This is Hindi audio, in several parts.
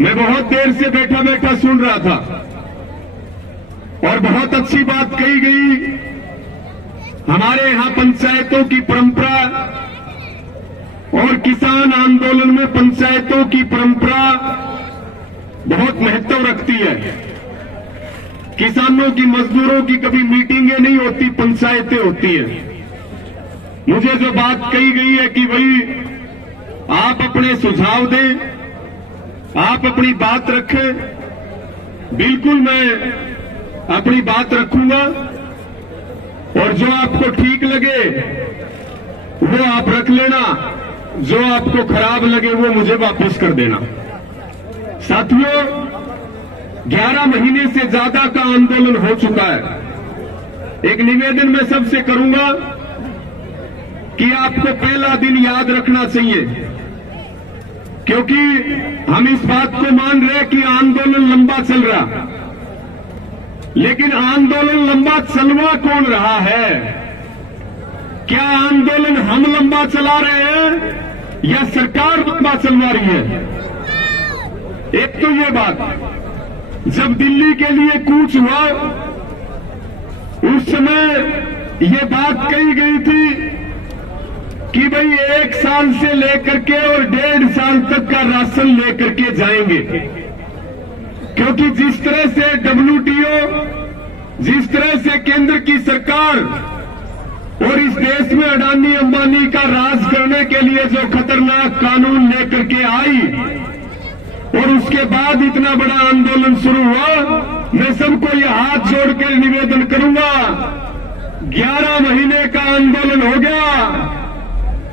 मैं बहुत देर से बैठा बैठा सुन रहा था और बहुत अच्छी बात कही गई। हमारे यहां पंचायतों की परंपरा और किसान आंदोलन में पंचायतों की परंपरा बहुत महत्व रखती है। किसानों की, मजदूरों की कभी मीटिंगें नहीं होती, पंचायतें होती हैं। मुझे जो बात कही गई है कि भाई आप अपने सुझाव दें, आप अपनी बात रखें, बिल्कुल मैं अपनी बात रखूंगा और जो आपको ठीक लगे वो आप रख लेना, जो आपको खराब लगे वो मुझे वापस कर देना। साथियों, 11 महीने से ज्यादा का आंदोलन हो चुका है। एक निवेदन मैं सबसे करूंगा कि आपको पहला दिन याद रखना चाहिए, क्योंकि हम इस बात को मान रहे कि आंदोलन लंबा चल रहा, लेकिन आंदोलन लंबा चलवा कौन रहा है? क्या आंदोलन हम लंबा चला रहे हैं या सरकार लंबा चलवा रही है? एक तो ये बात, जब दिल्ली के लिए कूच हुआ उस समय ये बात कही गई थी कि भाई 1 साल से लेकर के और 1.5 साल तक का राशन लेकर के जाएंगे, क्योंकि जिस तरह से WTO, जिस तरह से केंद्र की सरकार और इस देश में अडानी अंबानी का राज करने के लिए जो खतरनाक कानून लेकर के आई और उसके बाद इतना बड़ा आंदोलन शुरू हुआ, मैं सबको यह हाथ जोड़कर निवेदन करूंगा, 11 महीने का आंदोलन हो गया,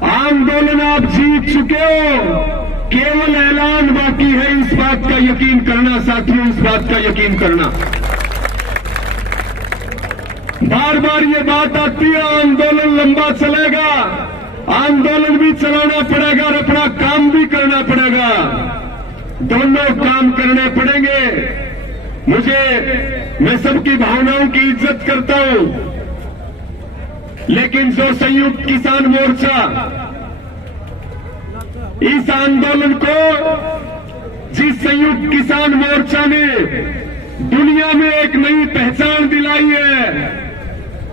आंदोलन आप जीत चुके हो, केवल ऐलान बाकी है। इस बात का यकीन करना साथियों, इस बात का यकीन करना। बार बार ये बात आती है आंदोलन लंबा चलेगा, आंदोलन भी चलाना पड़ेगा और अपना काम भी करना पड़ेगा, दोनों काम करने पड़ेंगे। मैं सबकी भावनाओं की इज्जत करता हूं, लेकिन जो संयुक्त किसान मोर्चा इस आंदोलन को, जिस संयुक्त किसान मोर्चा ने दुनिया में एक नई पहचान दिलाई है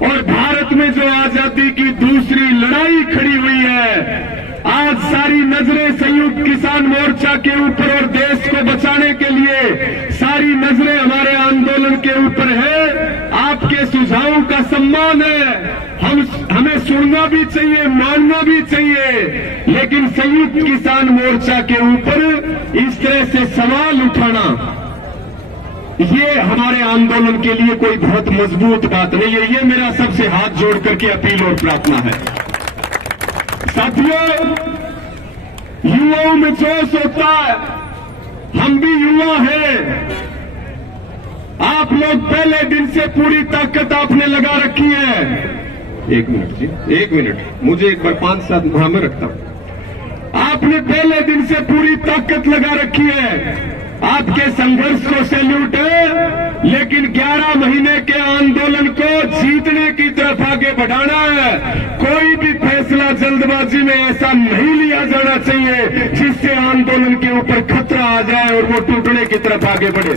और भारत में जो आजादी की दूसरी लड़ाई खड़ी हुई है, आज सारी नजरें संयुक्त किसान मोर्चा के ऊपर और देश को बचाने के लिए सारी नजरें हमारे आंदोलन के ऊपर है। आपके सुझावों का सम्मान है, हमें सुनना भी चाहिए, मानना भी चाहिए, लेकिन संयुक्त किसान मोर्चा के ऊपर इस तरह से सवाल उठाना, ये हमारे आंदोलन के लिए कोई बहुत मजबूत बात नहीं है। ये मेरा सबसे हाथ जोड़ करके अपील और प्रार्थना है। साथियों, युवाओं में जोश होता है, हम भी युवा हैं। आप लोग पहले दिन से पूरी ताकत आपने लगा रखी है। 1 मिनट जी, 1 मिनट, मुझे एक बार 5-7 में रखता हूं। आपने पहले दिन से पूरी ताकत लगा रखी है, आपके संघर्ष को सैल्यूट है, लेकिन 11 महीने के आंदोलन को जीतने की तरफ आगे बढ़ाना है। कोई भी फैसला जल्दबाजी में ऐसा नहीं लिया जाना चाहिए जिससे आंदोलन के ऊपर खतरा आ जाए और वो टूटने की तरफ आगे बढ़े।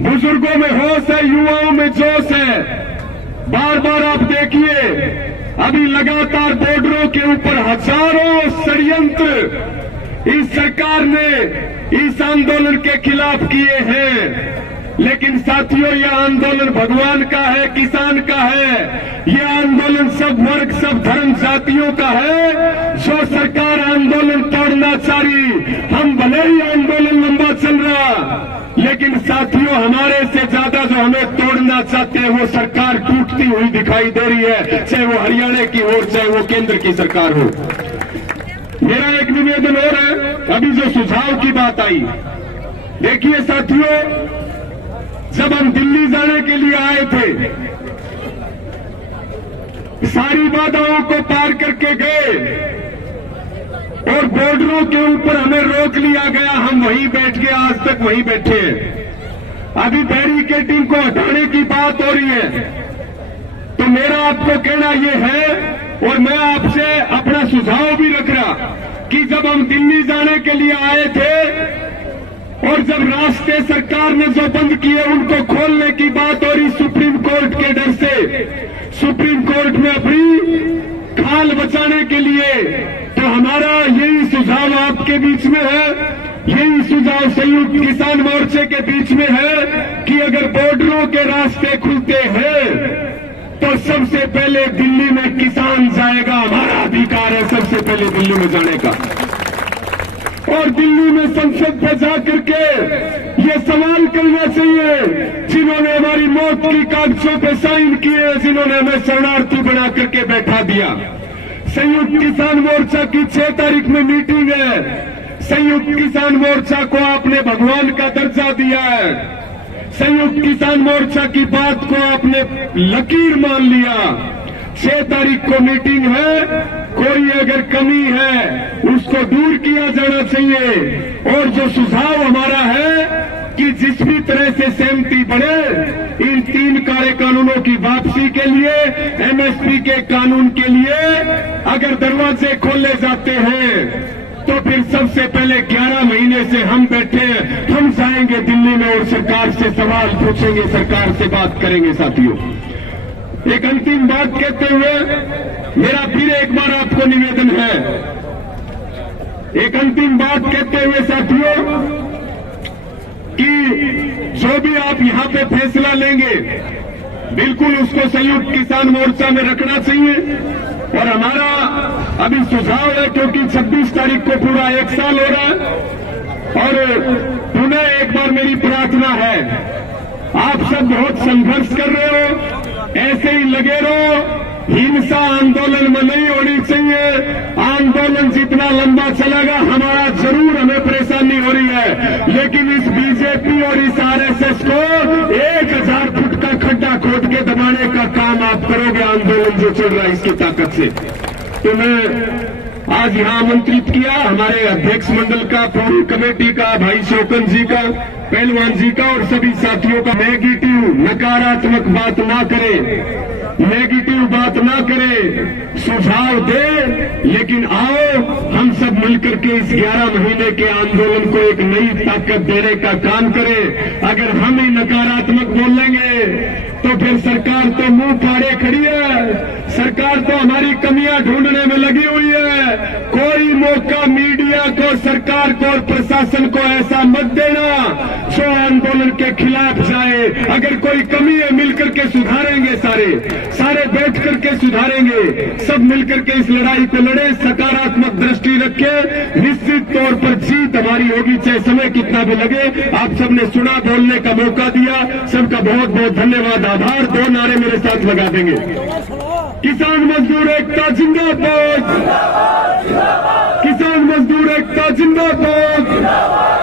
बुजुर्गों में होश है, युवाओं में जोश है। बार बार आप देखिए, अभी लगातार बॉर्डरों के ऊपर हजारों षड्यंत्र इस सरकार ने इस आंदोलन के खिलाफ किए हैं, लेकिन साथियों, यह आंदोलन भगवान का है, किसान का है, यह आंदोलन सब वर्ग, सब धर्म, जातियों का है। जो सरकार आंदोलन तोड़ना चाह रही, हम भले ही आंदोलन लंबा चल रहा, लेकिन साथियों, हमारे से ज्यादा जो हमें तोड़ना चाहते हैं वो सरकार टूटती हुई दिखाई दे रही है, चाहे वो हरियाणा की हो, चाहे वो केंद्र की सरकार हो। मेरा एक निवेदन और है, अभी जो सुझाव की बात आई, देखिए साथियों, जब हम दिल्ली जाने के लिए आए थे, सारी बाधाओं को पार करके गए और बॉर्डरों के ऊपर हमें रोक लिया गया, हम वहीं बैठ गए, आज तक वहीं बैठे हैं। अभी बैरिकेडिंग को हटाने की बात हो रही है, तो मेरा आपको कहना यह है, और मैं आपसे अपना सुझाव भी रख रहा कि जब हम दिल्ली जाने के लिए आए थे और जब रास्ते सरकार ने जो बंद किए उनको खोलने की बात हो रही सुप्रीम कोर्ट के डर से, सुप्रीम कोर्ट में अपनी खाल बचाने के लिए, तो हमारा यही सुझाव आपके बीच में है, यही सुझाव संयुक्त किसान मोर्चे के बीच में है कि अगर बॉर्डरों के रास्ते खुलते हैं तो सबसे पहले दिल्ली में किसान जाएगा। हमारा अधिकार है सबसे पहले दिल्ली में जाने का, और दिल्ली में संसद पे जाकर के ये सवाल करना चाहिए जिन्होंने हमारी मौत की कागजों पे साइन किए, जिन्होंने हमें शरणार्थी बना करके बैठा दिया। संयुक्त किसान मोर्चा की 6 तारीख में मीटिंग है। संयुक्त किसान मोर्चा को आपने भगवान का दर्जा दिया है। संयुक्त किसान मोर्चा की बात को आपने लकीर मान लिया। 6 तारीख को मीटिंग है, कोई अगर कमी है उसको दूर किया जाना चाहिए। और जो सुझाव हमारा है कि जिस भी तरह से सहमति बढ़े, इन 3 काले कानूनों की वापसी के लिए, एमएसपी के कानून के लिए अगर दरवाजे खोले जाते हैं तो फिर सबसे पहले 11 महीने से हम बैठे हैं, हम जाएंगे दिल्ली में और सरकार से सवाल पूछेंगे, सरकार से बात करेंगे। साथियों, एक अंतिम बात कहते हुए मेरा फिर एक बार आपको निवेदन है, एक अंतिम बात कहते हुए साथियों कि जो भी आप यहां पे फैसला लेंगे बिल्कुल उसको संयुक्त किसान मोर्चा में रखना चाहिए। और हमारा अभी सुझाव है, क्योंकि 26 तारीख को पूरा 1 साल हो रहा है, और पुनः एक बार मेरी प्रार्थना है, आप सब बहुत संघर्ष कर रहे हो, ऐसे ही लगे रहो। हिंसा आंदोलन में नहीं होनी चाहिए। आंदोलन जितना लंबा चलेगा हमारा जरूर हमें परेशानी हो रही है, लेकिन इस बीजेपी और इस आरएसएस को 1000 फुट का खड्डा खोद के दबाने का काम आप करोगे। आंदोलन जो चल रहा है इसकी ताकत से। तो मैं आज यहां आमंत्रित किया हमारे अध्यक्ष मंडल का, पूरी कमेटी का, भाई शौकत जी का, पहलवान जी का और सभी साथियों का। नेगेटिव नकारात्मक बात ना करें, नेगेटिव बात ना करें, सुझाव दे, लेकिन आओ हम सब मिलकर के इस 11 महीने के आंदोलन को एक नई ताकत देने का काम करें। अगर हम ही नकारात्मक बोलेंगे तो फिर सरकार तो मुंह फाड़े खड़ी है, सरकार तो हमारी कमियां ढूंढने में लगी हुई है। कोई मौका मीडिया को, सरकार को और प्रशासन को ऐसा मत देना जो आंदोलन के खिलाफ जाए। अगर कोई कमी है मिलकर के सुधारेंगे, सारे बैठ करके सुधारेंगे, सब मिलकर के इस लड़ाई को लड़े, सकारात्मक दृष्टि रखे, निश्चित तौर पर जीत हमारी होगी, चाहे समय कितना भी लगे। आप सबने सुना, बोलने का मौका दिया, सबका बहुत बहुत धन्यवाद, आभार। 2 नारे मेरे साथ लगा देंगे। किसान मजदूर एकता जिंदाबाद, किसान मजदूर एकता जिंदाबाद।